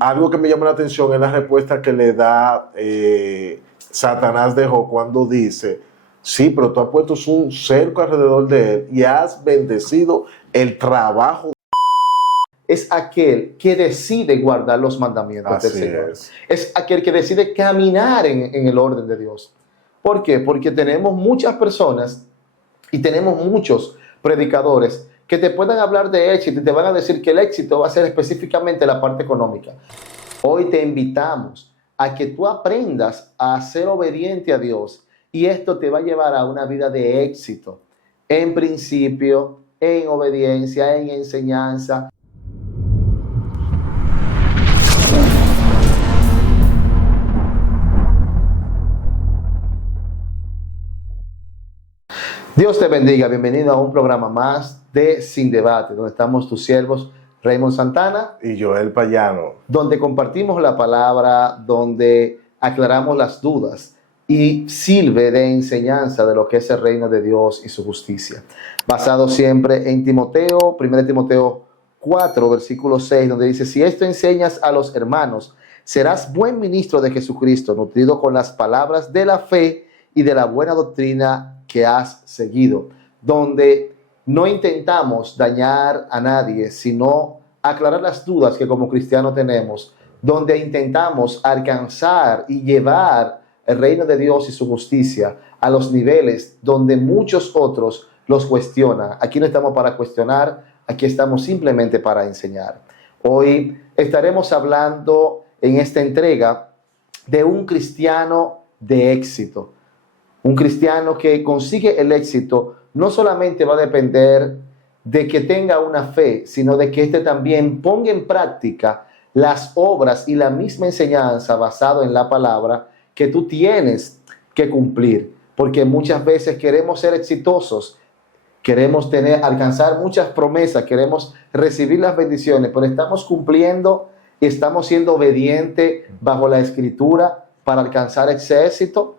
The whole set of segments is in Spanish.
Algo que me llama la atención es la respuesta que le da Satanás dejó cuando dice, sí, pero tú has puesto un cerco alrededor de él y has bendecido el trabajo. Es aquel que decide guardar los mandamientos del Así Señor. es. Es aquel que decide caminar en el orden de Dios. ¿Por qué? Porque tenemos muchas personas y tenemos muchos predicadores que te puedan hablar de éxito y te van a decir que el éxito va a ser específicamente la parte económica. Hoy te invitamos a que tú aprendas a ser obediente a Dios y esto te va a llevar a una vida de éxito en principio, en obediencia, en enseñanza. Dios te bendiga, bienvenido a un programa más de Sin Debate, donde estamos tus siervos Raymond Santana Y Joel Payano. donde compartimos la palabra, donde aclaramos las dudas y sirve de enseñanza de lo que es el reino de Dios y su justicia. Basado siempre en Timoteo, 1 Timoteo 4, versículo 6, donde dice, si esto enseñas a los hermanos, serás buen ministro de Jesucristo, nutrido con las palabras de la fe y de la buena doctrina que has seguido, donde no intentamos dañar a nadie, sino aclarar las dudas que como cristianos tenemos, donde intentamos alcanzar y llevar el reino de Dios y su justicia a los niveles donde muchos otros los cuestionan. Aquí no estamos para cuestionar, aquí estamos simplemente para enseñar. Hoy estaremos hablando en esta entrega de un cristiano de éxito. Un cristiano que consigue el éxito no solamente va a depender de que tenga una fe, sino de que éste también ponga en práctica las obras y la misma enseñanza basado en la palabra que tú tienes que cumplir. Porque muchas veces queremos ser exitosos, queremos alcanzar muchas promesas, queremos recibir las bendiciones, pero estamos cumpliendo y estamos siendo obedientes bajo la Escritura para alcanzar ese éxito.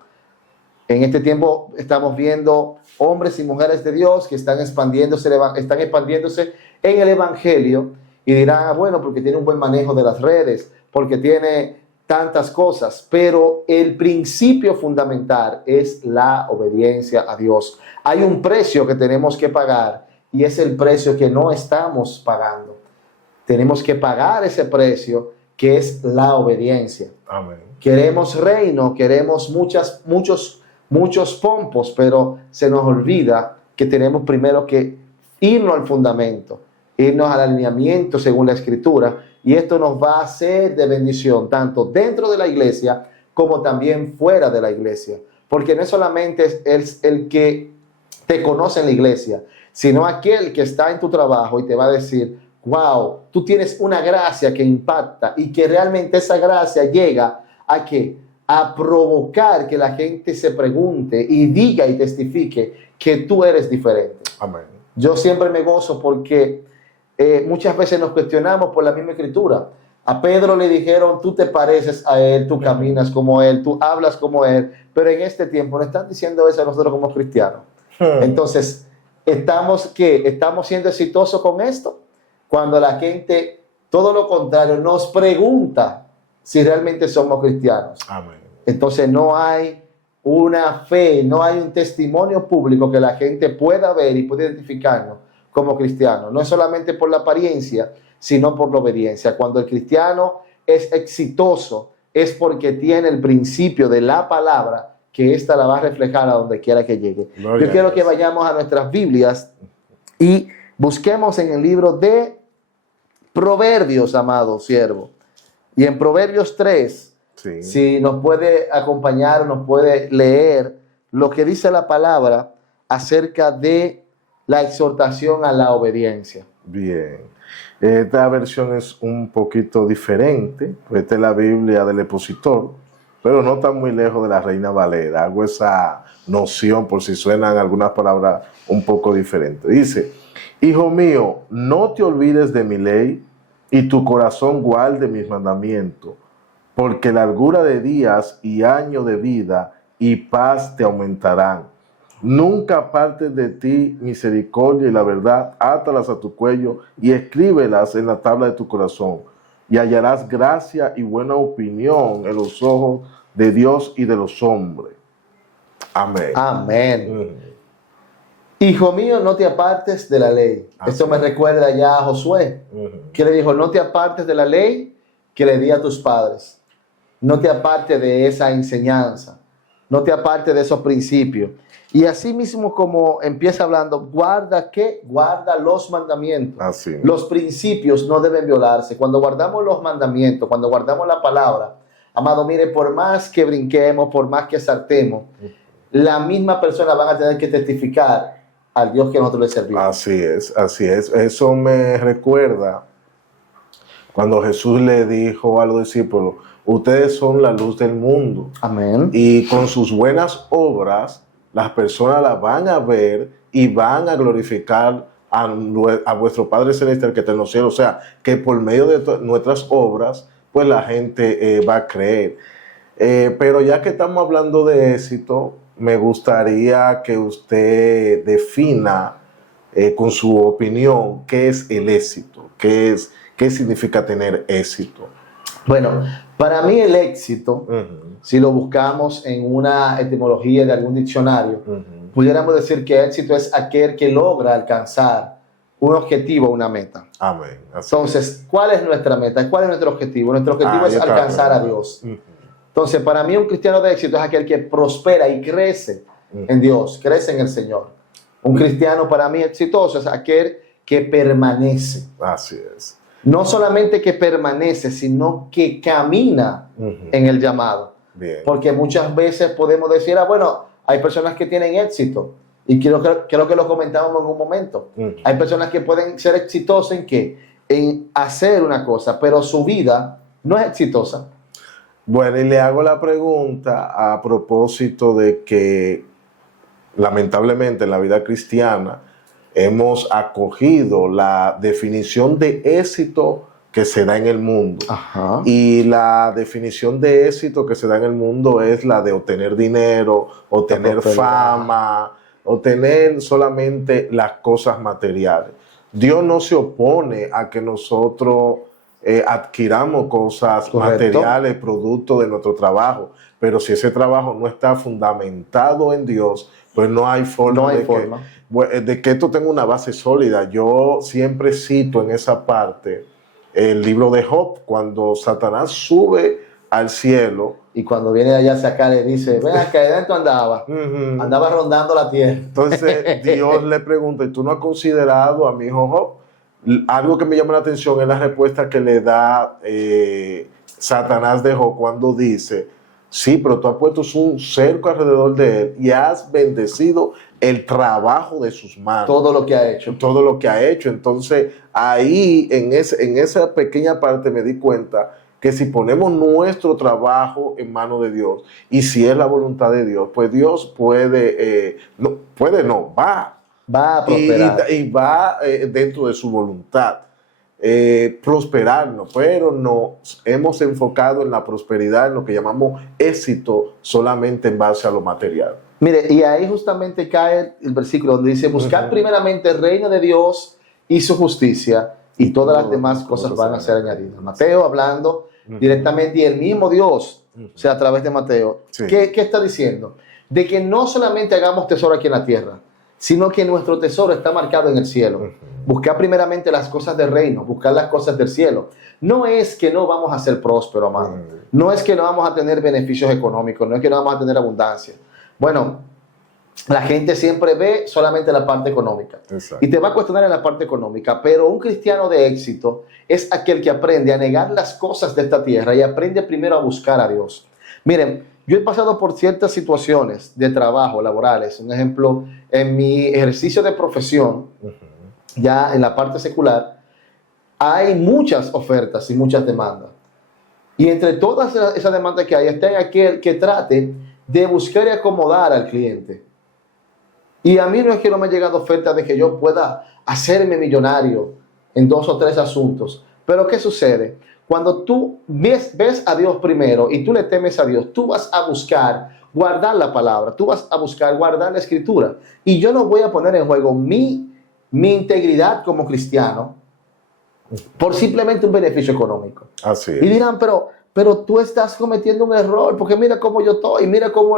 En este tiempo estamos viendo hombres y mujeres de Dios que están expandiéndose en el Evangelio y dirán, bueno, porque tiene un buen manejo de las redes, porque tiene tantas cosas, pero el principio fundamental es la obediencia a Dios. Hay un precio que tenemos que pagar y es el precio que no estamos pagando. Tenemos que pagar ese precio que es la obediencia. Amén. Queremos reino, queremos muchos pompos, pero se nos olvida que tenemos primero que irnos al fundamento, irnos al alineamiento según la Escritura, y esto nos va a hacer de bendición tanto dentro de la iglesia como también fuera de la iglesia, porque no es solamente el que te conoce en la iglesia, sino aquel que está en tu trabajo y te va a decir, wow, tú tienes una gracia que impacta y que realmente esa gracia llega a ¿qué? A provocar que la gente se pregunte y diga y testifique que tú eres diferente. Amén. Yo siempre me gozo porque muchas veces nos cuestionamos por la misma Escritura. A Pedro le dijeron, tú te pareces a él, tú caminas como él, tú hablas como él, pero en este tiempo no están diciendo eso a nosotros como cristianos. Entonces, ¿estamos siendo exitosos con esto? Cuando la gente, todo lo contrario, nos pregunta si realmente somos cristianos. Amén. Entonces no hay una fe, no hay un testimonio público que la gente pueda ver y pueda identificarnos como cristianos. No es solamente por la apariencia, sino por la obediencia. Cuando el cristiano es exitoso, es porque tiene el principio de la palabra, que ésta la va a reflejar a donde quiera que llegue. Yo quiero que vayamos a nuestras Biblias y busquemos en el libro de Proverbios, amado siervo. Y en Proverbios 3, sí, si nos puede acompañar, nos puede leer lo que dice la palabra acerca de la exhortación a la obediencia. Bien. Esta versión es un poquito diferente. Esta es la Biblia del expositor, pero no está muy lejos de la Reina Valera. Hago esa noción por si suenan algunas palabras un poco diferentes. Dice, hijo mío, no te olvides de mi ley y tu corazón guarde mis mandamientos, porque largura de días y años de vida y paz te aumentarán. Nunca apartes de ti misericordia y la verdad, átalas a tu cuello y escríbelas en la tabla de tu corazón. y hallarás gracia y buena opinión en los ojos de Dios y de los hombres. Amén. Amén. Hijo mío, no te apartes de la ley. Esto me recuerda ya a Josué, que le dijo, no te apartes de la ley que le di a tus padres. No te apartes de esa enseñanza. No te apartes de esos principios. Y así mismo como empieza hablando, guarda ¿qué? Guarda los mandamientos. Así. Los principios no deben violarse. Cuando guardamos los mandamientos, cuando guardamos la palabra, amado, mire, por más que brinquemos, por más que saltemos, la misma persona van a tener que testificar al Dios que nosotros le servimos. Así es, así es. Eso me recuerda cuando Jesús le dijo a los discípulos, ustedes son la luz del mundo. Amén. Y con sus buenas obras, las personas las van a ver y van a glorificar a vuestro Padre Celestial que está en los cielos. O sea, que por medio de nuestras obras, pues la gente va a creer. Pero ya que estamos hablando de éxito, me gustaría que usted defina con su opinión qué es el éxito, qué significa tener éxito. Bueno, para mí el éxito, si lo buscamos en una etimología de algún diccionario, pudiéramos decir que éxito es aquel que logra alcanzar un objetivo, una meta. Amén. Entonces, ¿cuál es nuestra meta? ¿Cuál es nuestro objetivo? Nuestro objetivo es alcanzar a Dios. Entonces, para mí un cristiano de éxito es aquel que prospera y crece en Dios, crece en el Señor. Un cristiano para mí exitoso es aquel que permanece. Así es. No solamente que permanece, sino que camina en el llamado. Bien. Porque muchas veces podemos decir, bueno, hay personas que tienen éxito. Y creo que lo comentábamos en un momento. Hay personas que pueden ser exitosas en ¿qué? En hacer una cosa, pero su vida no es exitosa. Bueno, y le hago la pregunta a propósito de que lamentablemente en la vida cristiana hemos acogido la definición de éxito que se da en el mundo. Ajá. Y la definición de éxito que se da en el mundo es la de obtener dinero, obtener fama, obtener solamente las cosas materiales. Dios no se opone a que nosotros adquiramos cosas materiales, producto de nuestro trabajo, pero si ese trabajo no está fundamentado en Dios, pues no hay forma, de que esto tenga una base sólida. Yo siempre cito en esa parte el libro de Job, cuando Satanás sube al cielo. Y cuando viene de allá hacia acá le dice, ven acá, ¿de dentro andaba? Andaba rondando la tierra. Entonces Dios le pregunta, ¿y tú no has considerado a mi hijo Job? Algo que me llama la atención es la respuesta que le da Satanás de Job cuando dice, sí, pero tú has puesto un cerco alrededor de él y has bendecido el trabajo de sus manos. Todo lo que ha hecho. Todo lo que ha hecho. Entonces, ahí, en esa pequeña parte me di cuenta que si ponemos nuestro trabajo en manos de Dios y si es la voluntad de Dios, pues Dios va a prosperar. Y va dentro de su voluntad. Prosperarnos, pero nos hemos enfocado en la prosperidad, en lo que llamamos éxito, solamente en base a lo material. Mire, y ahí justamente cae el versículo donde dice, buscar primeramente el reino de Dios y su justicia, y todas las demás cosas van a ser añadidas. Mateo hablando directamente, y el mismo Dios, o sea, a través de Mateo, sí. ¿Qué está diciendo? De que no solamente hagamos tesoro aquí en la tierra, sino que nuestro tesoro está marcado en el cielo. Buscar primeramente las cosas del reino, buscar las cosas del cielo. No es que no vamos a ser prósperos, amado. No es que no vamos a tener beneficios económicos, no es que no vamos a tener abundancia. Bueno, la gente siempre ve solamente la parte económica. Exacto. Y te va a cuestionar en la parte económica, pero un cristiano de éxito es aquel que aprende a negar las cosas de esta tierra y aprende primero a buscar a Dios. Miren, yo he pasado por ciertas situaciones de trabajo, laborales. Un ejemplo, en mi ejercicio de profesión, ya en la parte secular, hay muchas ofertas y muchas demandas. Y entre todas esas demandas que hay, está aquel que trate de buscar y acomodar al cliente. Y a mí no es que no me ha llegado oferta de que yo pueda hacerme millonario en 2 o 3 asuntos. Pero ¿qué sucede? Cuando tú ves a Dios primero y tú le temes a Dios, tú vas a buscar guardar la palabra, tú vas a buscar guardar la escritura. Y yo no voy a poner en juego mi integridad como cristiano por simplemente un beneficio económico. Así Y es. dirán, pero tú estás cometiendo un error, porque mira cómo yo estoy, mira cómo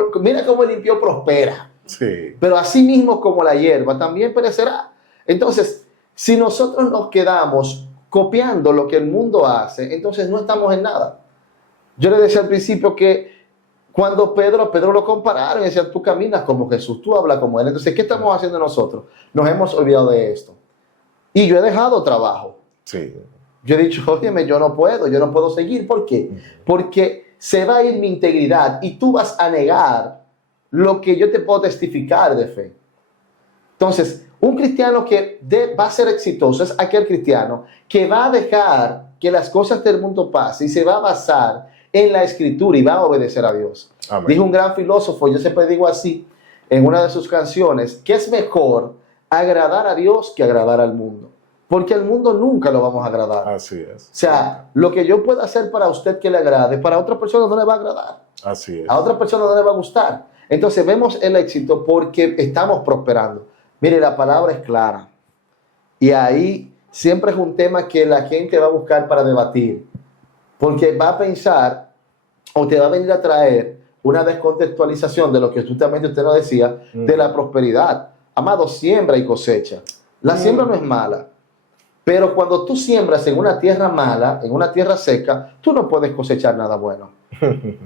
el impío prospera. Sí. Pero así mismo como la hierba, también perecerá. Entonces, si nosotros nos quedamos copiando lo que el mundo hace, entonces no estamos en nada. Yo le decía al principio que cuando Pedro lo compararon y decían, tú caminas como Jesús, tú hablas como Él. Entonces, ¿qué estamos haciendo nosotros? Nos hemos olvidado de esto. Y yo he dejado trabajo. Sí. Yo he dicho, óyeme, yo no puedo seguir. ¿Por qué? Porque se va a ir mi integridad y tú vas a negar lo que yo te puedo testificar de fe. Entonces, un cristiano que va a ser exitoso es aquel cristiano que va a dejar que las cosas del mundo pasen y se va a basar en la Escritura y va a obedecer a Dios. Amén. Dijo un gran filósofo, yo siempre digo así, en una de sus canciones, que es mejor agradar a Dios que agradar al mundo. Porque al mundo nunca lo vamos a agradar. Así es. O sea, lo que yo pueda hacer para usted que le agrade, para otra persona no le va a agradar. Así es. A otra persona no le va a gustar. Entonces vemos el éxito porque estamos prosperando. Mire, la palabra es clara. Y ahí siempre es un tema que la gente va a buscar para debatir. Porque va a pensar o te va a venir a traer una descontextualización de lo que justamente usted nos decía, de la prosperidad. Amado, siembra y cosecha. La siembra no es mala. Pero cuando tú siembras en una tierra mala, en una tierra seca, tú no puedes cosechar nada bueno.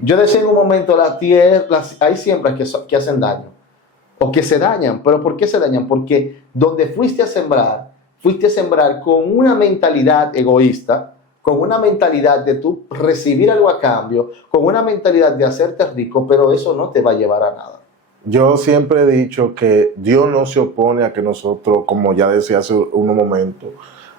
Yo decía en un momento, hay siembras que hacen daño o que se dañan. ¿Pero por qué se dañan? Porque donde fuiste a sembrar con una mentalidad egoísta, con una mentalidad de tú recibir algo a cambio, con una mentalidad de hacerte rico, pero eso no te va a llevar a nada. Yo siempre he dicho que Dios no se opone a que nosotros, como ya decía hace un momento,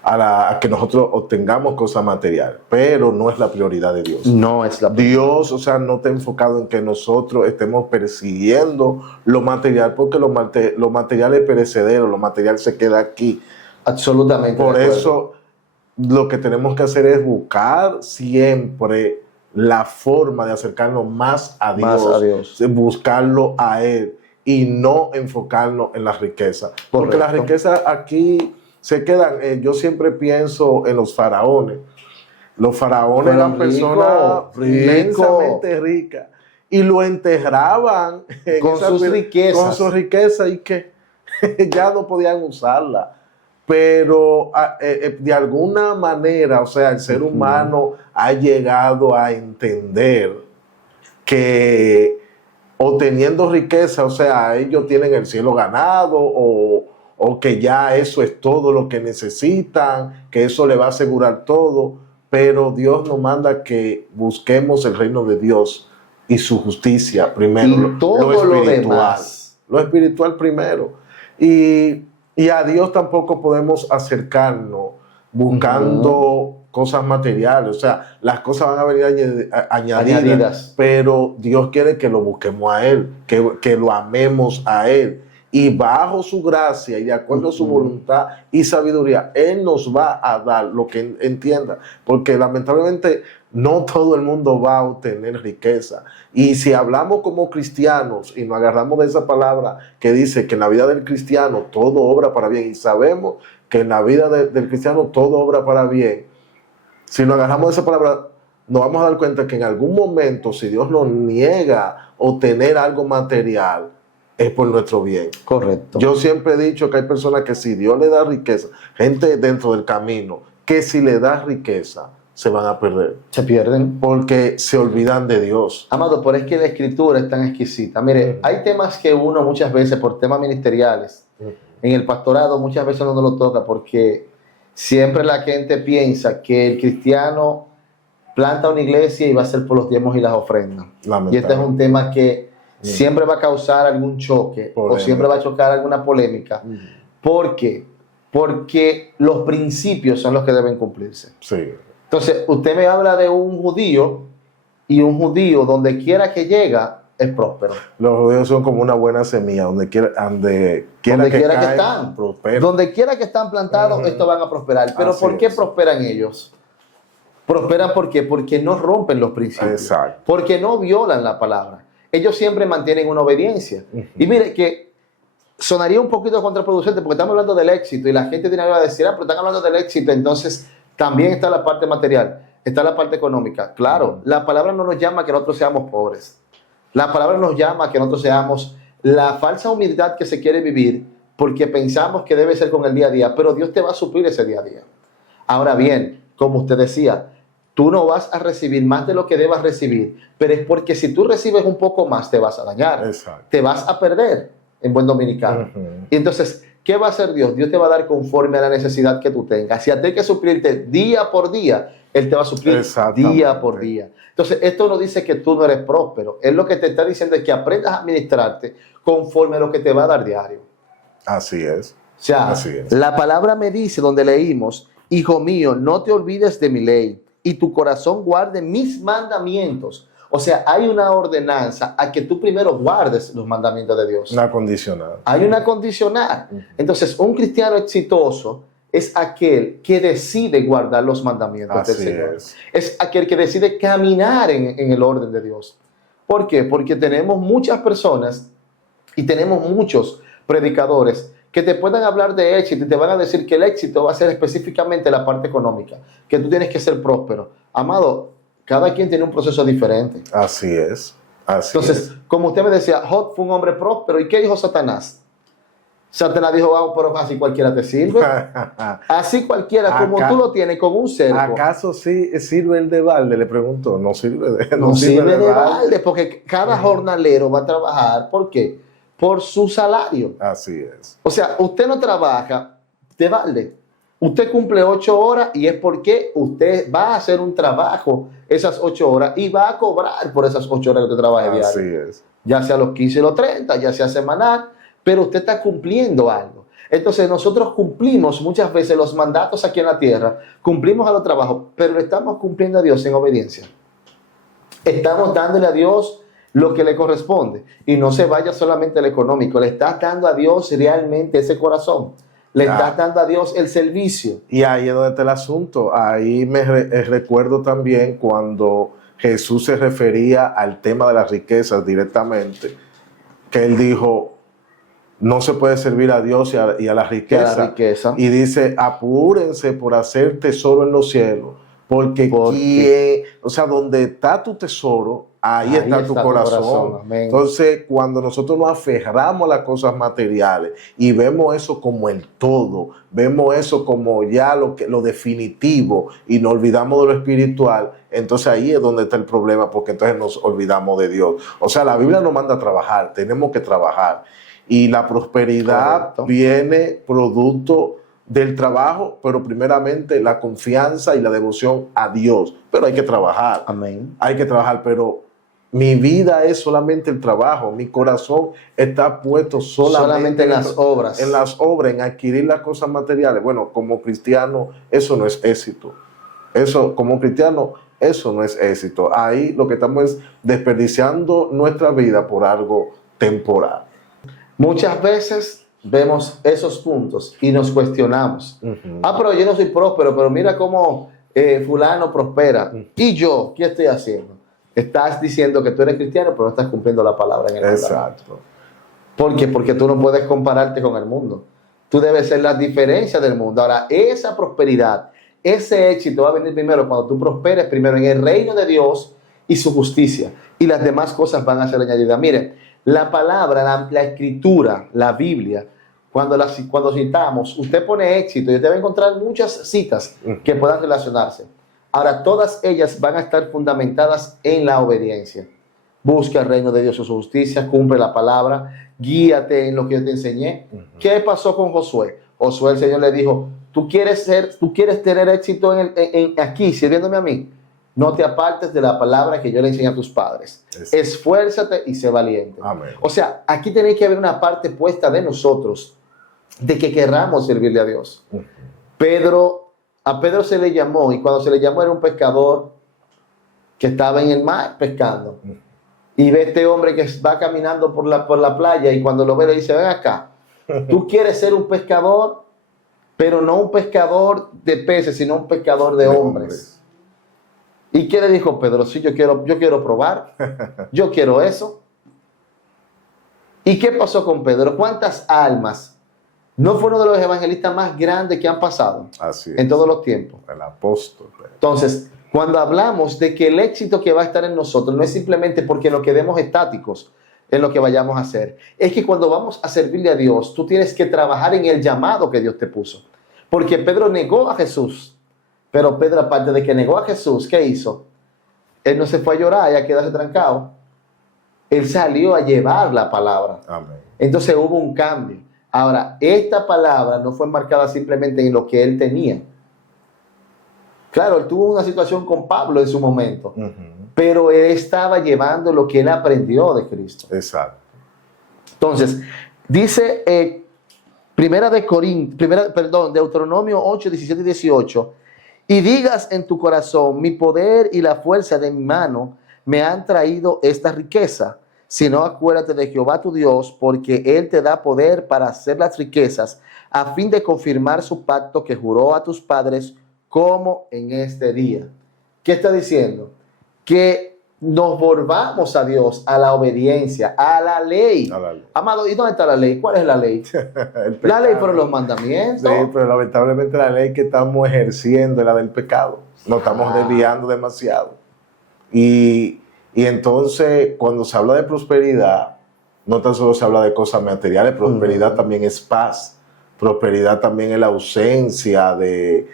a que nosotros obtengamos cosas materiales, pero no es la prioridad de Dios. No es la prioridad. Dios, o sea, no está enfocado en que nosotros estemos persiguiendo lo material, porque lo material es perecedero, lo material se queda aquí. Absolutamente. Por eso lo que tenemos que hacer es buscar siempre la forma de acercarnos más a Dios, buscarlo a Él y no enfocarnos en la riqueza. Porque las riquezas aquí se quedan, yo siempre pienso en los faraones. Los faraones eran personas inmensamente ricas y lo enterraban con sus riquezas. Con su riqueza y que ya no podían usarla. Pero de alguna manera, o sea, el ser humano ha llegado a entender que obteniendo riqueza, o sea, ellos tienen el cielo ganado o que ya eso es todo lo que necesitan, que eso le va a asegurar todo, pero Dios nos manda que busquemos el reino de Dios y su justicia primero, y todo lo demás. Lo espiritual primero. Y a Dios tampoco podemos acercarnos buscando cosas materiales, o sea, las cosas van a venir añadidas, pero Dios quiere que lo busquemos a Él, que lo amemos a Él. Y bajo su gracia y de acuerdo a su voluntad y sabiduría, Él nos va a dar lo que entienda. Porque lamentablemente no todo el mundo va a obtener riqueza. Y si hablamos como cristianos y nos agarramos de esa palabra que dice que en la vida del cristiano todo obra para bien, y sabemos que en la vida del cristiano todo obra para bien, si nos agarramos de esa palabra, nos vamos a dar cuenta que en algún momento, si Dios nos niega obtener algo material, es por nuestro bien. Correcto. Yo siempre he dicho que hay personas que si Dios le da riqueza, gente dentro del camino, que si le da riqueza, se van a perder. Se pierden. Porque se olvidan de Dios. Amado, pero es que la escritura es tan exquisita. Mire, hay temas que uno muchas veces, por temas ministeriales, en el pastorado muchas veces uno no lo toca porque siempre la gente piensa que el cristiano planta una iglesia y va a ser por los diezmos y las ofrendas. Y este es un tema que siempre va a causar algún choque o siempre va a chocar alguna polémica. ¿Por qué? Porque los principios son los que deben cumplirse. Sí. Entonces, usted me habla de un judío y un judío donde quiera que llega es próspero. Los judíos son como una buena semilla, donde quiera que están. Prosperan. Donde quiera que están plantados, estos van a prosperar. Pero ¿por qué prosperan ellos? Prosperan ¿por qué? Porque no rompen los principios. Exacto. Porque no violan la palabra. Ellos siempre mantienen una obediencia. Y mire que sonaría un poquito contraproducente porque estamos hablando del éxito y la gente tiene que decir, pero están hablando del éxito, entonces También está la parte material, está la parte económica. Claro, la palabra no nos llama a que nosotros seamos pobres. La palabra nos llama a que nosotros seamos la falsa humildad que se quiere vivir porque pensamos que debe ser con el día a día, pero Dios te va a suplir ese día a día. Ahora bien, como usted decía, tú no vas a recibir más de lo que debas recibir, pero es porque si tú recibes un poco más te vas a dañar, Exacto. te vas a perder en buen dominicano. Y entonces, ¿qué va a hacer Dios? Dios te va a dar conforme a la necesidad que tú tengas. Si a ti hay que suplirte día por día, Él te va a suplir día por día. Entonces, esto no dice que tú no eres próspero. Él lo que te está diciendo es que aprendas a administrarte conforme a lo que te va a dar diario. Así es. O sea, Así es. la palabra me dice, donde leímos, hijo mío, no te olvides de mi ley y tu corazón guarde mis mandamientos. O sea, hay una ordenanza a que tú primero guardes los mandamientos de Dios. Una condicional. Hay una condicional. Entonces, un cristiano exitoso es aquel que decide guardar los mandamientos del Señor. Es aquel que decide caminar en el orden de Dios. ¿Por qué? Porque tenemos muchas personas y tenemos muchos predicadores que te puedan hablar de éxito y te van a decir que el éxito va a ser específicamente la parte económica, que tú tienes que ser próspero. Amado, cada quien tiene un proceso diferente. Así es. Así Entonces, es. como usted me decía, Job fue un hombre próspero. ¿Y qué dijo Satanás? Satanás dijo, wow, pero así cualquiera te sirve. Así cualquiera, como tú lo tienes, con un cerco. ¿Acaso sí sirve el de balde? Le pregunto. No sirve de, no sirve de balde, porque cada jornalero va a trabajar. ¿Por qué? Por su salario. Así es. O sea, usted no trabaja de balde. Usted cumple 8 horas y es porque usted va a hacer un trabajo esas 8 horas y va a cobrar por esas 8 horas que usted trabaje diario. Así es. Ya sea los 15 y los 30, ya sea semanal, pero usted está cumpliendo algo. Entonces nosotros cumplimos muchas veces los mandatos aquí en la tierra, cumplimos a los trabajos, pero le estamos cumpliendo a Dios en obediencia. Estamos dándole a Dios lo que le corresponde. Y no se vaya solamente al económico, le estás dando a Dios realmente ese corazón. Le estás dando a Dios el servicio. Y ahí es donde está el asunto. Ahí me recuerdo también cuando Jesús se refería al tema de las riquezas directamente, que él dijo, no se puede servir a Dios y a la riqueza. Y dice, apúrense por hacer tesoro en los cielos, porque o sea, donde está tu tesoro, ahí está tu corazón. Entonces, cuando nosotros nos aferramos a las cosas materiales y vemos eso como el todo, vemos eso como ya lo definitivo y nos olvidamos de lo espiritual, entonces ahí es donde está el problema, porque entonces nos olvidamos de Dios. O sea, la Biblia nos manda a trabajar, tenemos que trabajar. Y la prosperidad viene producto del trabajo, pero primeramente la confianza y la devoción a Dios. Pero hay que trabajar. Amén. Hay que trabajar, pero mi vida es solamente el trabajo. Mi corazón está puesto solamente en las obras. En las obras, en adquirir las cosas materiales. Bueno, como cristiano, eso no es éxito. Eso, como cristiano, eso no es éxito. Ahí lo que estamos es desperdiciando nuestra vida por algo temporal. Muchas veces vemos esos puntos y nos cuestionamos. Pero yo no soy próspero, pero mira cómo fulano prospera. ¿Y yo qué estoy haciendo? Estás diciendo que tú eres cristiano, pero no estás cumpliendo la palabra en el mundo. Exacto. ¿Por qué? Porque tú no puedes compararte con el mundo. Tú debes ser la diferencia del mundo. Ahora, esa prosperidad, ese éxito va a venir primero cuando tú prosperes primero en el reino de Dios y su justicia. Y las demás cosas van a ser añadidas. Miren, la palabra, la escritura, la Biblia, cuando citamos, usted pone éxito y usted va a encontrar muchas citas que puedan relacionarse. Ahora, todas ellas van a estar fundamentadas en la obediencia. Busca el reino de Dios y su justicia, cumple la palabra, guíate en lo que yo te enseñé. ¿Qué pasó con Josué? Josué, el Señor le dijo, ¿tú quieres tener éxito aquí, sirviéndome a mí? No te apartes de la palabra que yo le enseñé a tus padres. Esfuérzate y sé valiente. Amén. O sea, aquí tiene que haber una parte puesta de nosotros, de que querramos servirle a Dios. A Pedro se le llamó, y cuando se le llamó era un pescador que estaba en el mar pescando. Y ve este hombre que va caminando por la playa, y cuando lo ve le dice, ven acá, tú quieres ser un pescador, pero no un pescador de peces, sino un pescador de hombres. ¿Y qué le dijo Pedro? Sí, yo quiero probar, yo quiero eso. ¿Y qué pasó con Pedro? ¿Cuántas almas No fue uno de los evangelistas más grandes que han pasado Así es. en todos los tiempos. El apóstol. Entonces, cuando hablamos de que el éxito que va a estar en nosotros no es simplemente porque nos quedemos estáticos en lo que vayamos a hacer, es que cuando vamos a servirle a Dios, tú tienes que trabajar en el llamado que Dios te puso. Porque Pedro negó a Jesús, pero Pedro, aparte de que negó a Jesús, ¿qué hizo? Él no se fue a llorar y a quedarse trancado. Él salió a llevar la palabra. Amén. Entonces hubo un cambio. Ahora, esta palabra no fue marcada simplemente en lo que él tenía. Claro, él tuvo una situación con Pablo en su momento, pero él estaba llevando lo que él aprendió de Cristo. Exacto. Entonces, dice Deuteronomio 8, 17 y 18, y digas en tu corazón, mi poder y la fuerza de mi mano me han traído esta riqueza. Si no, acuérdate de Jehová tu Dios, porque Él te da poder para hacer las riquezas, a fin de confirmar su pacto que juró a tus padres, como en este día. ¿Qué está diciendo? Que nos volvamos a Dios, a la obediencia, a la ley. Amado, ¿y dónde está la ley? ¿Cuál es la ley? La ley por los mandamientos. Sí, pero lamentablemente la ley que estamos ejerciendo es la del pecado. Nos estamos desviando demasiado. Y entonces, cuando se habla de prosperidad, no tan solo se habla de cosas materiales, prosperidad también es paz. Prosperidad también es la ausencia de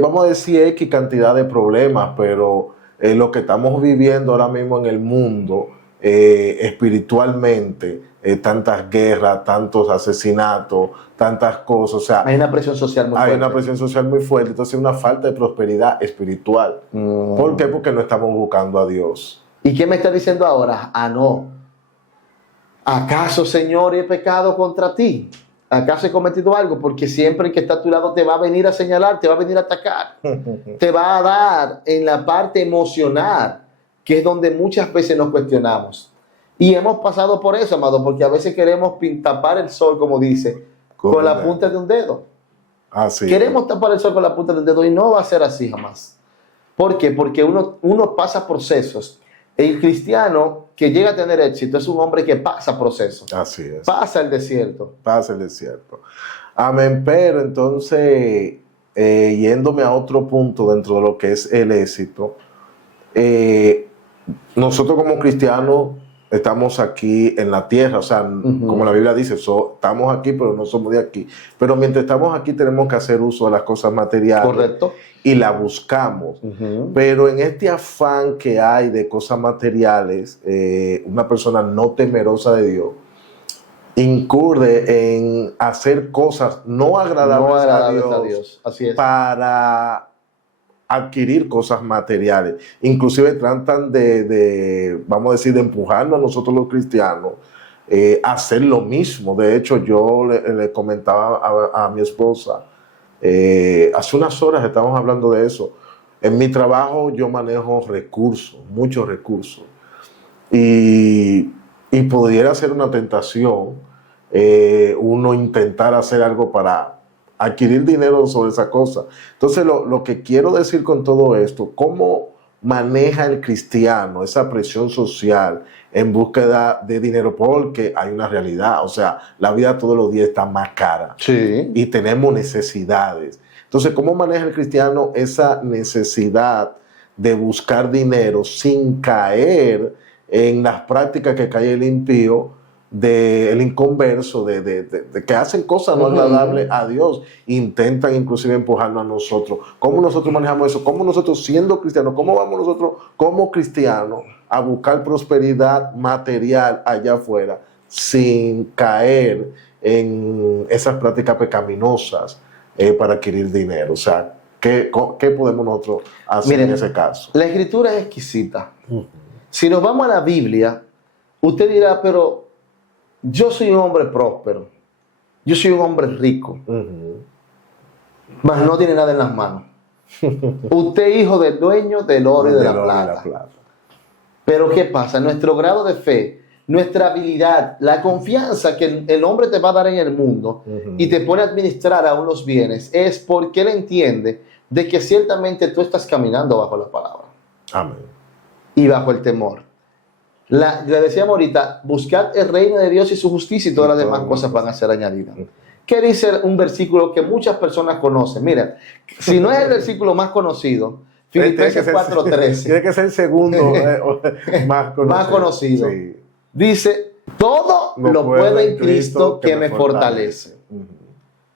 vamos a decir, X cantidad de problemas, pero lo que estamos viviendo ahora mismo en el mundo, espiritualmente, tantas guerras, tantos asesinatos, tantas cosas, o sea, hay una presión social muy fuerte. Hay una presión social muy fuerte, entonces hay una falta de prosperidad espiritual. ¿Por qué? Porque no estamos buscando a Dios. ¿Y qué me está diciendo ahora? Ah, no. ¿Acaso, Señor, he pecado contra ti? ¿Acaso he cometido algo? Porque siempre el que está a tu lado te va a venir a señalar, te va a venir a atacar. Te va a dar en la parte emocional, que es donde muchas veces nos cuestionamos. Y hemos pasado por eso, amado, porque a veces queremos tapar el sol, como dice, con la punta de un dedo. Así queremos tapar el sol con la punta de un dedo y no va a ser así jamás. ¿Por qué? Porque uno pasa procesos. El cristiano que llega a tener éxito es un hombre que pasa procesos. Así es. Pasa el desierto. Pasa el desierto. Amén. Pero entonces, yéndome a otro punto dentro de lo que es el éxito, nosotros como cristianos estamos aquí en la tierra, o sea, como la Biblia dice, estamos aquí, pero no somos de aquí. Pero mientras estamos aquí tenemos que hacer uso de las cosas materiales. Correcto. Y la buscamos. Pero en este afán que hay de cosas materiales, una persona no temerosa de Dios incurre en hacer cosas no agradables a Dios. Así es. Para adquirir cosas materiales. Inclusive tratan vamos a decir, de empujarnos a nosotros los cristianos a hacer lo mismo. De hecho, yo le comentaba a mi esposa, hace unas horas estábamos hablando de eso. En mi trabajo yo manejo recursos, muchos recursos. Y pudiera ser una tentación uno intentar hacer algo para adquirir dinero sobre esa cosa. Entonces, lo que quiero decir con todo esto, ¿cómo maneja el cristiano esa presión social en búsqueda de dinero? Porque hay una realidad, o sea, la vida todos los días está más cara. Sí. Y tenemos necesidades. Entonces, ¿cómo maneja el cristiano esa necesidad de buscar dinero sin caer en las prácticas que cae el impío, del inconverso, de que hacen cosas no agradables a Dios, intentan inclusive empujarnos a nosotros? ¿Cómo nosotros manejamos eso? ¿Cómo nosotros, siendo cristianos, cómo vamos nosotros como cristianos a buscar prosperidad material allá afuera sin caer en esas prácticas pecaminosas para adquirir dinero? O sea, ¿qué podemos nosotros hacer en ese caso? La escritura es exquisita. Si nos vamos a la Biblia, usted dirá, pero yo soy un hombre próspero, yo soy un hombre rico, mas no tiene nada en las manos. Usted es hijo del dueño del oro y de la plata. Pero ¿qué pasa? Nuestro grado de fe, nuestra habilidad, la confianza que el hombre te va a dar en el mundo y te pone a administrar aún los bienes, es porque él entiende de que ciertamente tú estás caminando bajo la palabra. Amén. Y bajo el temor. Le decíamos ahorita, buscad el reino de Dios y su justicia y todas las demás cosas van a ser añadidas. ¿Qué dice un versículo que muchas personas conocen? Mira, si no es el versículo más conocido, Filipenses 4:13. Tiene que ser el segundo más conocido. Más conocido. Sí. Dice, todo lo puedo en Cristo que me fortalece.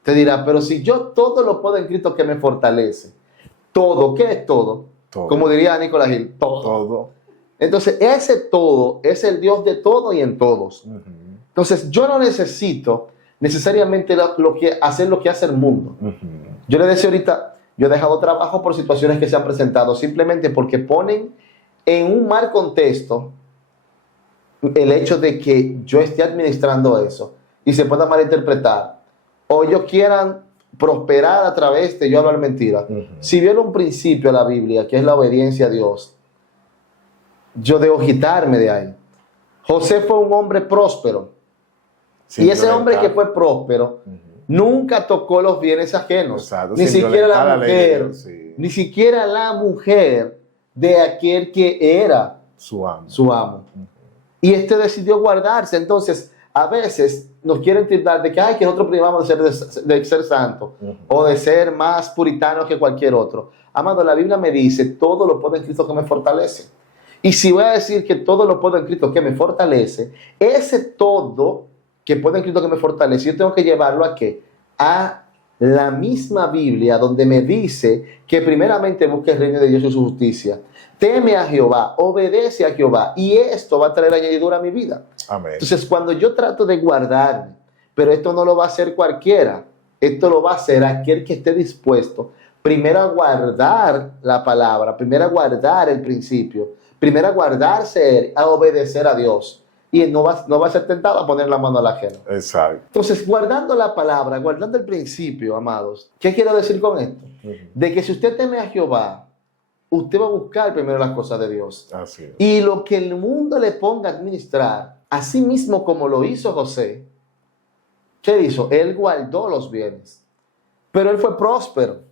Te dirá, pero si yo todo lo puedo en Cristo que me fortalece. Todo, ¿qué es todo? Todo. Como diría Nicolás Gil, todo. Todo. Entonces, ese todo es el Dios de todo y en todos. Entonces, yo no necesito necesariamente hacer lo que hace el mundo. Yo le decía ahorita, yo he dejado trabajo por situaciones que se han presentado, simplemente porque ponen en un mal contexto el hecho de que yo esté administrando eso y se pueda malinterpretar, o ellos quieran prosperar a través de yo hablar mentira. Si viene un principio a la Biblia, que es la obediencia a Dios, yo debo quitarme de ahí. José fue un hombre próspero, y ese hombre que fue próspero nunca tocó los bienes ajenos. Exacto, ni siquiera la mujer, sí. ni siquiera la mujer de aquel que era su amo. Y este decidió guardarse. Entonces, a veces nos quieren tildar de que, que nosotros privamos de ser santos o de ser más puritanos que cualquier otro. Amado, la Biblia me dice, todo lo puedo en Cristo que me fortalece. Y si voy a decir que todo lo puedo en Cristo que me fortalece, ese todo que puedo en Cristo que me fortalece, yo tengo que llevarlo ¿a qué? A la misma Biblia, donde me dice que primeramente busque el reino de Dios y su justicia. Teme a Jehová, obedece a Jehová, y esto va a traer añadidura a mi vida. Amén. Entonces, cuando yo trato de guardarme, pero esto no lo va a hacer cualquiera, esto lo va a hacer aquel que esté dispuesto primero a guardar la palabra, primero a guardar el principio, primero a guardarse, a obedecer a Dios. Y no va a ser tentado a poner la mano al ajeno. Exacto. Entonces, guardando la palabra, guardando el principio, amados, ¿qué quiero decir con esto? De que si usted teme a Jehová, usted va a buscar primero las cosas de Dios. Así es. Y lo que el mundo le ponga a administrar, así mismo como lo hizo José, ¿qué hizo? Él guardó los bienes, pero él fue próspero.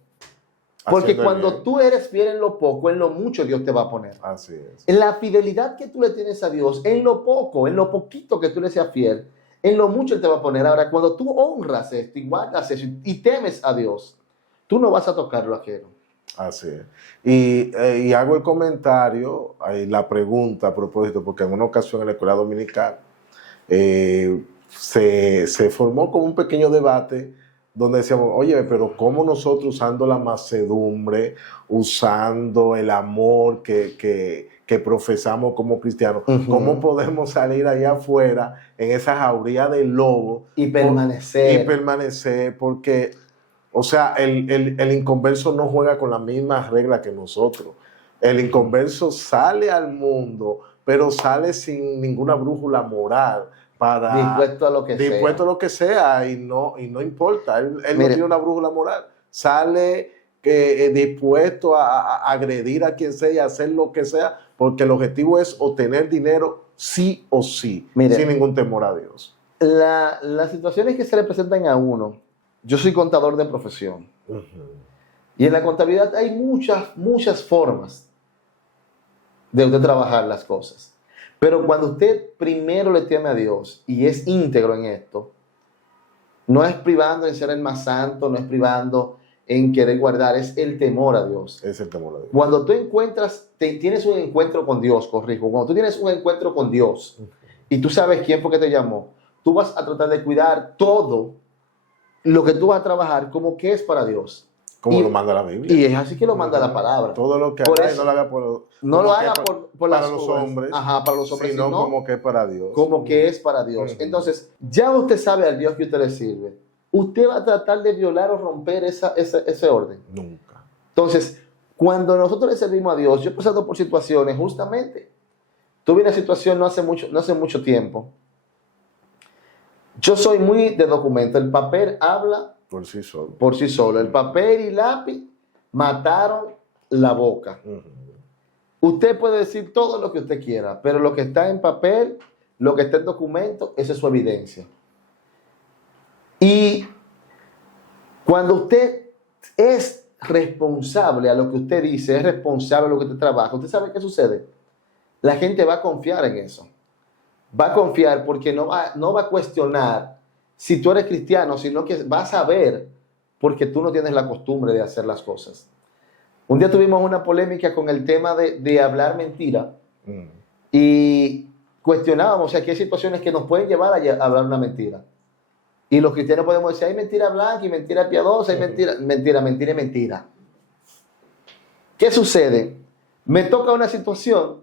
Porque Haciendo cuando bien. tú eres fiel en lo poco, en lo mucho Dios te va a poner. Así es. En la fidelidad que tú le tienes a Dios, en lo poco, en lo poquito que tú le seas fiel, en lo mucho Él te va a poner. Ahora, cuando tú honras esto y guardas eso y temes a Dios, tú no vas a tocar lo ajeno. Así es. Y hago el comentario, la pregunta a propósito, porque en una ocasión en la escuela dominical se formó como un pequeño debate donde decíamos, oye, pero ¿cómo nosotros usando la mansedumbre, usando el amor que profesamos como cristianos, cómo podemos salir allá afuera en esa jauría del lobo Y permanecer. Y permanecer, porque, o sea, el inconverso no juega con la misma regla que nosotros. El inconverso sale al mundo, pero sale sin ninguna brújula moral. Dispuesto a lo que sea. Dispuesto a lo que sea y no importa. Él no tiene una brújula moral. Sale dispuesto a agredir a quien sea y a hacer lo que sea, porque el objetivo es obtener dinero sí o sí, sin ningún temor a Dios. Las situaciones que se le presentan a uno, yo soy contador de profesión. Y en la contabilidad hay muchas formas de usted trabajar las cosas. Pero cuando usted primero le teme a Dios y es íntegro en esto, no es privando en ser el más santo, no es privando en querer guardar, es el temor a Dios. Es el temor a Dios. Cuando tú tienes un encuentro con Dios, corrijo, cuando tú tienes un encuentro con Dios y tú sabes quién fue que te llamó, tú vas a tratar de cuidar todo lo que tú vas a trabajar como que es para Dios. Como lo manda la Biblia. Y es así que lo manda la palabra. Todo lo que haga, no lo haga por para los hombres. Para los hombres, sino como que es para Dios. Como que es para Dios. Entonces, ya usted sabe al Dios que usted le sirve. Usted va a tratar de violar o romper ese orden. Nunca. Entonces, cuando nosotros le servimos a Dios, yo he pasado por situaciones, justamente, tuve una situación no hace mucho tiempo. Yo soy muy de documento. El papel habla por sí solo. Por sí solo. El papel y lápiz mataron la boca. Usted puede decir todo lo que usted quiera, pero lo que está en papel, lo que está en documento, esa es su evidencia. Y cuando usted es responsable a lo que usted dice, es responsable a lo que usted trabaja, ¿usted sabe qué sucede? La gente va a confiar en eso. Va a confiar porque no va a cuestionar si tú eres cristiano, sino que vas a ver porque tú no tienes la costumbre de hacer las cosas. Un día tuvimos una polémica con el tema de hablar mentira y cuestionábamos, o sea, que hay situaciones que nos pueden llevar a hablar una mentira. Y los cristianos podemos decir, hay mentira blanca y mentira piadosa, hay mentira. ¿Qué sucede? Me toca una situación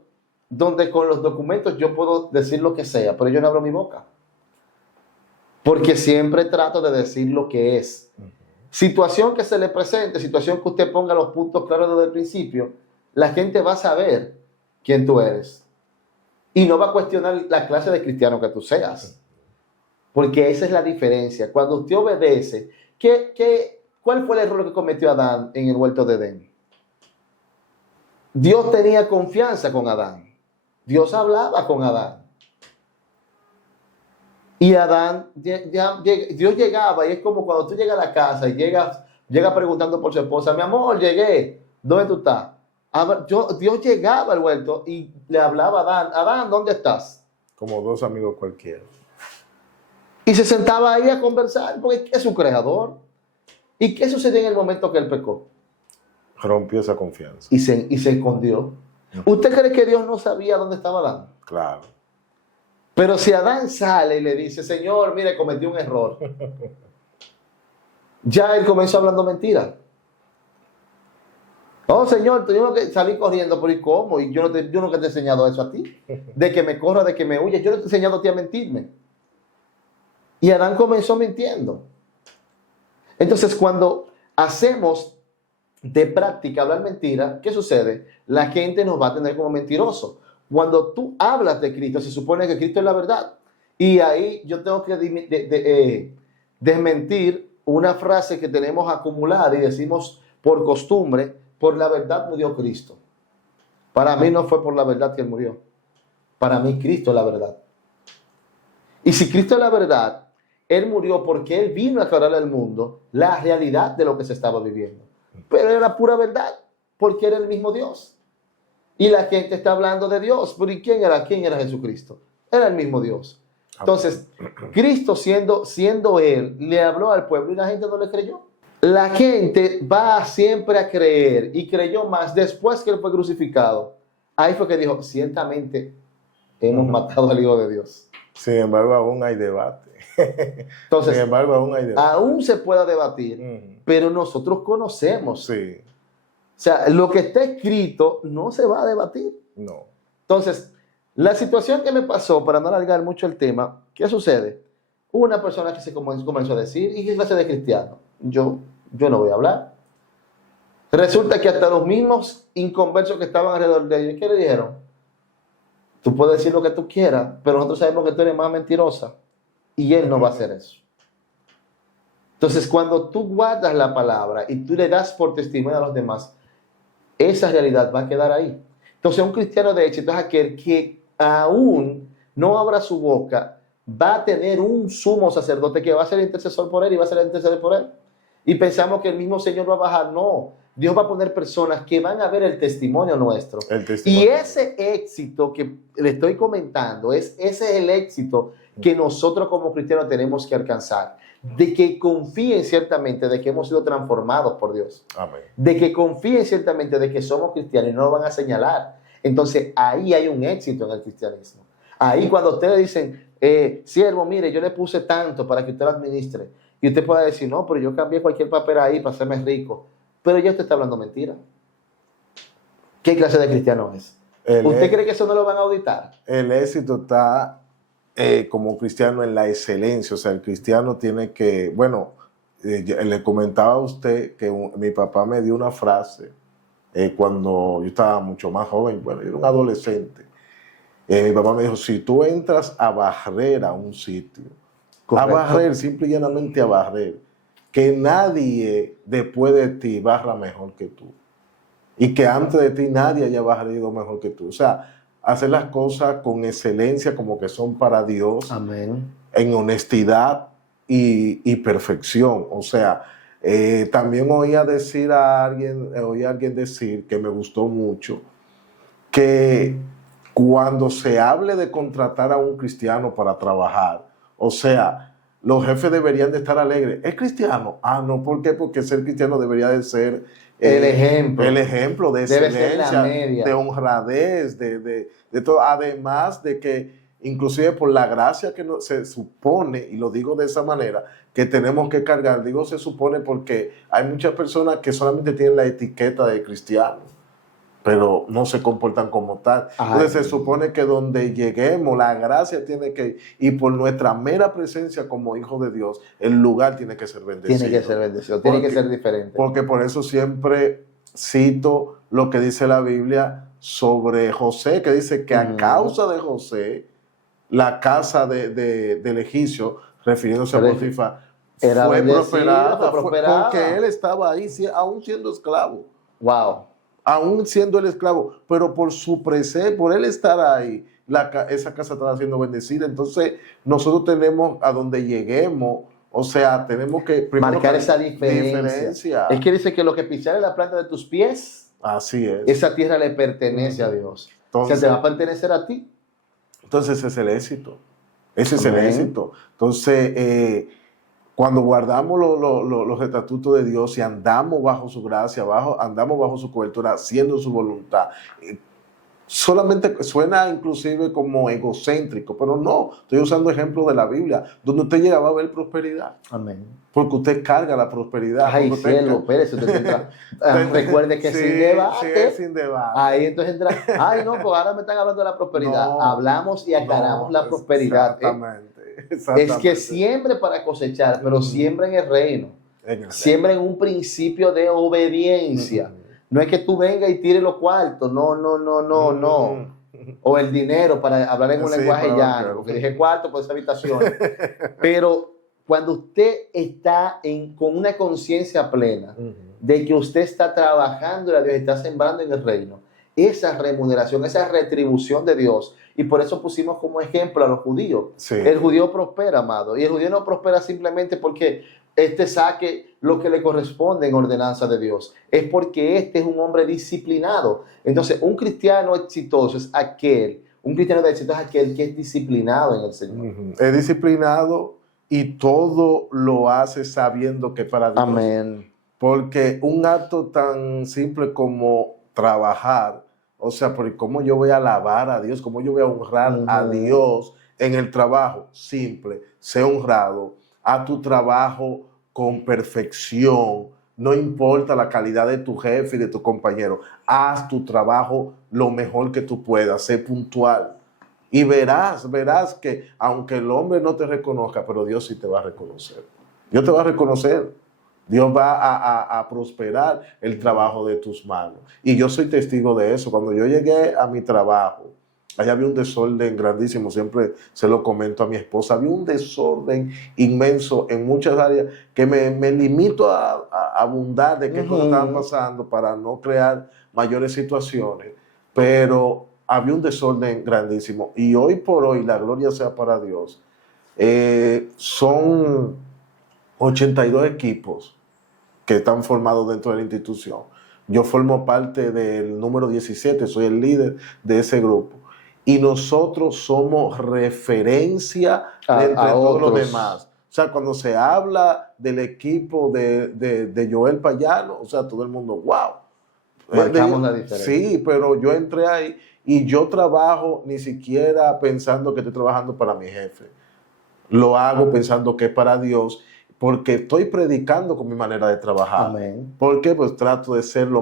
donde con los documentos yo puedo decir lo que sea, pero yo no abro mi boca. Porque siempre trato de decir lo que es. Situación que se le presente, situación que usted ponga los puntos claros desde el principio, la gente va a saber quién tú eres. Y no va a cuestionar la clase de cristiano que tú seas. Porque esa es la diferencia. Cuando usted obedece, ¿cuál fue el error que cometió Adán en el huerto de Edén? Dios tenía confianza con Adán. Dios hablaba con Adán. Y Adán, Dios llegaba, y es como cuando tú llegas a la casa y llega preguntando por su esposa, mi amor, llegué, ¿dónde tú estás? Dios llegaba al huerto y le hablaba a Adán, Adán, ¿dónde estás? Como dos amigos cualquiera. Y se sentaba ahí a conversar, porque es su creador. ¿Y qué sucedió en el momento que él pecó? Rompió esa confianza. Y se escondió. ¿Usted cree que Dios no sabía dónde estaba Adán? Claro. Pero si Adán sale y le dice, Señor, mire, cometí un error. Ya él comenzó hablando mentira. Oh, Señor, tengo que salir corriendo, pero ¿y cómo? Y yo nunca te he enseñado eso a ti. De que me corra, de que me huya. Yo no te he enseñado a ti a mentirme. Y Adán comenzó mintiendo. Entonces, cuando hacemos de práctica hablar mentira, ¿qué sucede? La gente nos va a tener como mentiroso. Cuando tú hablas de Cristo, se supone que Cristo es la verdad. Y ahí yo tengo que desmentir una frase que tenemos acumulada y decimos por costumbre, por la verdad murió Cristo. Para mí no fue por la verdad que Él murió. Para mí Cristo es la verdad. Y si Cristo es la verdad, Él murió porque Él vino a aclarar al mundo la realidad de lo que se estaba viviendo. Pero era pura verdad, porque era el mismo Dios. Y la gente está hablando de Dios. ¿Pero y quién era? ¿Quién era Jesucristo? Era el mismo Dios. Entonces, Cristo siendo Él, le habló al pueblo y la gente no le creyó. La gente va siempre a creer y creyó más después que Él fue crucificado. Ahí fue que dijo, ciertamente hemos matado al Hijo de Dios. Sin embargo, aún hay debate. Entonces, sin embargo, aún hay debate. Aún se pueda debatir, pero nosotros conocemos. Sí. O sea, lo que está escrito no se va a debatir. No. Entonces, la situación que me pasó, para no alargar mucho el tema, ¿qué sucede? Hubo una persona que se comenzó a decir, ¿y qué clase de cristiano? Yo no voy a hablar. Resulta que hasta los mismos inconversos que estaban alrededor de ellos, ¿qué le dijeron? Tú puedes decir lo que tú quieras, pero nosotros sabemos que tú eres más mentirosa. Y Él no va a hacer eso. Entonces, cuando tú guardas la palabra y tú le das por testimonio a los demás, esa realidad va a quedar ahí. Entonces, un cristiano de éxito es aquel que aún no abra su boca, va a tener un sumo sacerdote que va a ser intercesor por él y va a ser interceder por él. Y pensamos que el mismo Señor va a bajar. No, Dios va a poner personas que van a ver el testimonio nuestro. Y ese éxito que le estoy comentando, ese es el éxito que nosotros como cristianos tenemos que alcanzar. De que confíen ciertamente de que hemos sido transformados por Dios. Amén. De que confíen ciertamente de que somos cristianos y no lo van a señalar. Entonces ahí hay un éxito en el cristianismo. Ahí cuando ustedes dicen, siervo, mire, yo le puse tanto para que usted lo administre. Y usted puede decir, no, pero yo cambié cualquier papel ahí para hacerme rico. Pero ya usted está hablando mentira. ¿Qué clase de cristiano es? ¿Usted cree que eso no lo van a auditar? El éxito está como cristiano en la excelencia. O sea, el cristiano tiene que, bueno, le comentaba a usted que mi papá me dio una frase cuando yo estaba mucho más joven, bueno, yo era un adolescente. Mi papá me dijo, si tú entras a barrer a un sitio, correcto, a barrer, simple y llanamente a barrer, que nadie después de ti barra mejor que tú. Y que antes de ti nadie haya barrido mejor que tú. O sea, hacer las cosas con excelencia como que son para Dios. Amén. En honestidad y perfección. O sea, también oí a alguien decir que me gustó mucho, que cuando se hable de contratar a un cristiano para trabajar, o sea, los jefes deberían de estar alegres. ¿Es cristiano? Ah, no, ¿por qué? Porque ser cristiano debería de ser el ejemplo. El ejemplo de Debe ser excelencia, la media. de honradez, de todo. Además de que, inclusive por la gracia que se supone, y lo digo de esa manera, que tenemos que cargar, digo se supone porque hay muchas personas que solamente tienen la etiqueta de cristiano, pero no se comportan como tal. Entonces se supone que donde lleguemos, la gracia tiene que, y por nuestra mera presencia como hijo de Dios, el lugar tiene que ser bendecido. Tiene que ser bendecido, tiene que ser diferente. Porque por eso siempre cito lo que dice la Biblia sobre José, que dice que a causa de José, la casa del egipcio, refiriéndose a Potifar, fue prosperada, porque él estaba ahí aún siendo esclavo. Wow. Aún siendo el esclavo, pero por su presencia, por él estar ahí, esa casa estaba siendo bendecida. Entonces, nosotros tenemos, a donde lleguemos, o sea, tenemos que marcar esa diferencia. Es que dice que lo que pisare la planta de tus pies, así es. Esa tierra le pertenece a Dios. Entonces, se te va a pertenecer a ti. Entonces, ese es el éxito. Ese es el éxito. Entonces, cuando guardamos los estatutos de Dios y andamos bajo su gracia, andamos bajo su cobertura, haciendo su voluntad, solamente suena inclusive como egocéntrico, pero no, estoy usando ejemplos de la Biblia, donde usted llegaba a ver prosperidad. Amén. Porque usted carga la prosperidad. Ay, cielo, Pérez, recuerde que sí, sin debate. Sí, sin debate. Ahí entonces entra, ay no, pues ahora me están hablando de la prosperidad. No, hablamos y aclaramos la prosperidad. Exactamente. Es que siembre para cosechar, pero siembra en el reino. Siembra en un principio de obediencia. No es que tú vengas y tires los cuartos, no. O el dinero, para hablar en un lenguaje llano, porque dije cuarto, pues habitación. Pero cuando usted está con una conciencia plena de que usted está trabajando y Dios está sembrando en el reino, esa remuneración, esa retribución de Dios. Y por eso pusimos como ejemplo a los judíos. Sí. El judío prospera, amado. Y el judío no prospera simplemente porque saque lo que le corresponde en ordenanza de Dios. Es porque es un hombre disciplinado. Entonces, un cristiano exitoso es aquel que es disciplinado en el Señor. Es disciplinado y todo lo hace sabiendo que para Dios. Amén. Porque un acto tan simple como trabajar, o sea, porque cómo yo voy a alabar a Dios, cómo yo voy a honrar a Dios en el trabajo, simple, sé honrado, a tu trabajo con perfección, no importa la calidad de tu jefe y de tu compañero, haz tu trabajo lo mejor que tú puedas, sé puntual. Y verás que aunque el hombre no te reconozca, pero Dios sí te va a reconocer. Dios te va a reconocer. Dios va a prosperar el trabajo de tus manos. Y yo soy testigo de eso. Cuando yo llegué a mi trabajo, allá había un desorden grandísimo. Siempre se lo comento a mi esposa. Había un desorden inmenso en muchas áreas que me limito a abundar de qué cosas estaban pasando para no crear mayores situaciones. Pero había un desorden grandísimo. Y hoy por hoy, la gloria sea para Dios, son 82 equipos que están formados dentro de la institución. Yo formo parte del número 17, soy el líder de ese grupo. Y nosotros somos referencia entre todos los demás. O sea, cuando se habla del equipo de Joel Payano, o sea, todo el mundo, wow. Marcamos la diferencia. Sí, pero yo entré ahí y yo trabajo ni siquiera pensando que estoy trabajando para mi jefe. Lo hago pensando que es para Dios, porque estoy predicando con mi manera de trabajar. Amén. Porque pues trato de ser lo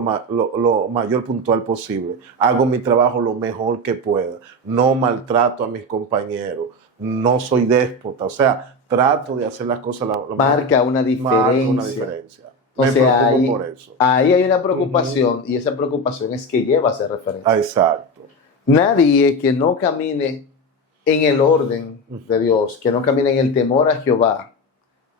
mayor puntual posible. Hago mi trabajo lo mejor que pueda. No maltrato a mis compañeros. No soy déspota. O sea, trato de hacer las cosas marca una diferencia. Entonces ahí hay una preocupación y esa preocupación es que lleva a ser referencia. Exacto. Nadie que no camine en el orden de Dios, que no camine en el temor a Jehová,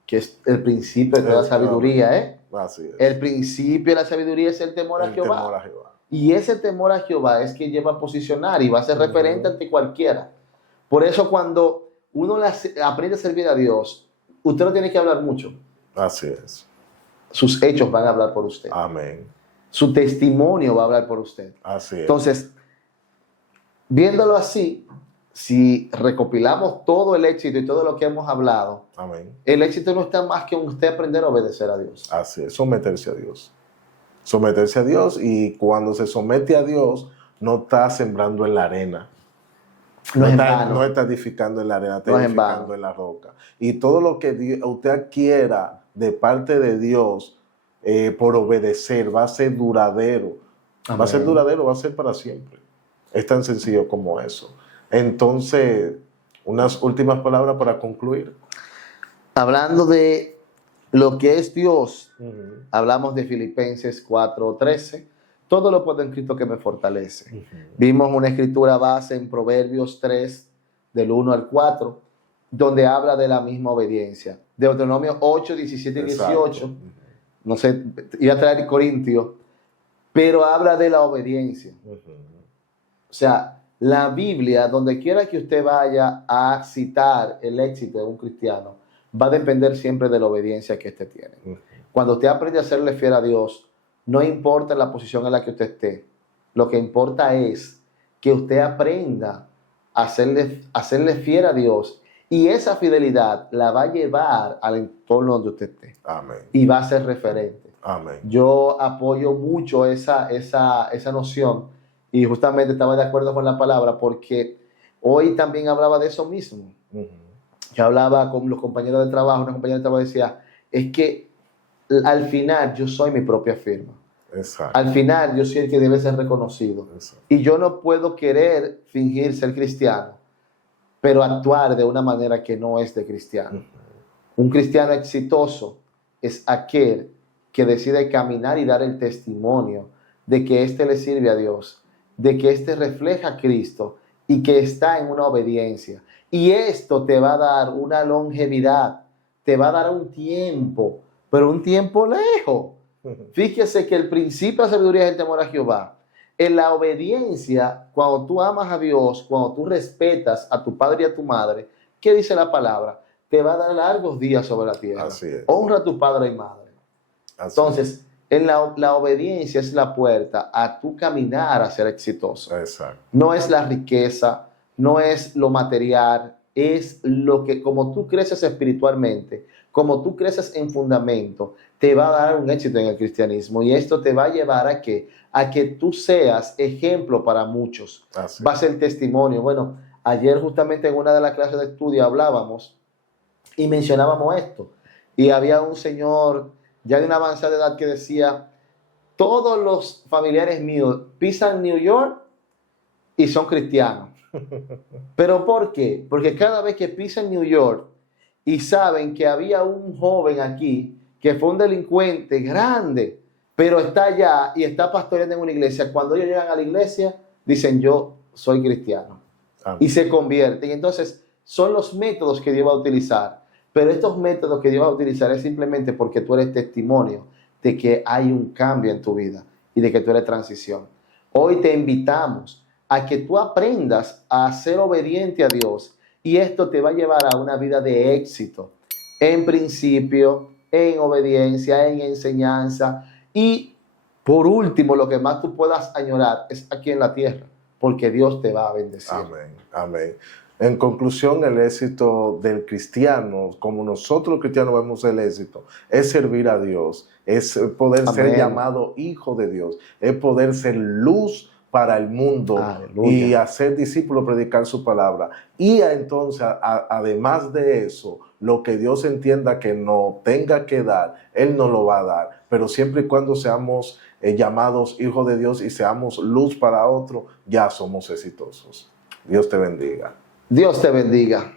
que es el principio de toda sabiduría, Así es. El principio de la sabiduría es el temor a Jehová. Temor a Jehová. Y ese temor a Jehová es que lleva a posicionar y va a ser referente ante cualquiera. Por eso cuando uno aprende a servir a Dios, usted no tiene que hablar mucho. Así es. Sus hechos van a hablar por usted. Amén. Su testimonio va a hablar por usted. Así es. Entonces, viéndolo así, si recopilamos todo el éxito y todo lo que hemos hablado, Amén. el éxito no está más que en usted aprender a obedecer a Dios. Así es, someterse a Dios. Someterse a Dios, y cuando se somete a Dios, no está sembrando en la arena. No es en está, vano. no está edificando en la arena, está No es en edificando vano. en la roca. Y todo lo que usted adquiera de parte de Dios por obedecer va a ser duradero. Amén. Va a ser duradero, va a ser para siempre. Es tan sencillo como eso. Entonces, unas últimas palabras para concluir. Hablando de lo que es Dios, hablamos de Filipenses 4:13. Todo lo puedo en Cristo que me fortalece. Vimos una escritura base en Proverbios 3, del 1 al 4, donde habla de la misma obediencia. Deuteronomio 8, 17 y 18. Exacto. No sé, iba a traer Corintios, pero habla de la obediencia. O sea, la Biblia, donde quiera que usted vaya a citar el éxito de un cristiano, va a depender siempre de la obediencia que éste tiene. Cuando usted aprende a serle fiel a Dios, no importa la posición en la que usted esté, lo que importa es que usted aprenda a hacerle fiel a Dios, y esa fidelidad la va a llevar al entorno donde usted esté. Amén. Y va a ser referente. Amén. Yo apoyo mucho esa noción, y justamente estaba de acuerdo con la palabra, porque hoy también hablaba de eso mismo. Yo hablaba con los compañeros de trabajo, una compañera de trabajo decía, es que al final yo soy mi propia firma. Exacto. Al final yo soy el que debe ser reconocido. Exacto. Y yo no puedo querer fingir ser cristiano, pero actuar de una manera que no es de cristiano. Un cristiano exitoso es aquel que decide caminar y dar el testimonio de que éste le sirve a Dios, de que éste refleja a Cristo y que está en una obediencia. Y esto te va a dar una longevidad, te va a dar un tiempo, pero un tiempo lejos. Fíjese que el principio de la sabiduría es el temor a Jehová. En la obediencia, cuando tú amas a Dios, cuando tú respetas a tu padre y a tu madre, ¿qué dice la palabra? Te va a dar largos días sobre la tierra. Así es. Honra a tu padre y madre. Así Entonces, la obediencia es la puerta a tu caminar a ser exitoso. Exacto. No es la riqueza, no es lo material, es lo que, como tú creces espiritualmente, como tú creces en fundamento, te va a dar un éxito en el cristianismo, y esto te va a llevar a que tú seas ejemplo para muchos. Así Va a ser testimonio. Bueno, ayer justamente en una de las clases de estudio hablábamos y mencionábamos esto, y había un señor ya de una avanzada edad que decía, todos los familiares míos pisan New York y son cristianos. ¿Pero por qué? Porque cada vez que pisan New York y saben que había un joven aquí que fue un delincuente grande, pero está allá y está pastoreando en una iglesia, cuando ellos llegan a la iglesia, dicen, yo soy cristiano. Amén. Y se convierten. Entonces, son los métodos que Dios va a utilizar. Pero estos métodos que Dios va a utilizar es simplemente porque tú eres testimonio de que hay un cambio en tu vida y de que tú eres transición. Hoy te invitamos a que tú aprendas a ser obediente a Dios, y esto te va a llevar a una vida de éxito, en principio, en obediencia, en enseñanza, y por último, lo que más tú puedas añorar es aquí en la tierra, porque Dios te va a bendecir. Amén. Amén. En conclusión, el éxito del cristiano, como nosotros los cristianos vemos el éxito, es servir a Dios, es poder Amén. ser llamado hijo de Dios, es poder ser luz para el mundo. Aleluya. Y hacer discípulos, predicar su palabra. Y entonces, además de eso, lo que Dios entienda que no tenga que dar, Él nos lo va a dar. Pero siempre y cuando seamos llamados hijos de Dios y seamos luz para otro, ya somos exitosos. Dios te bendiga. Dios te bendiga.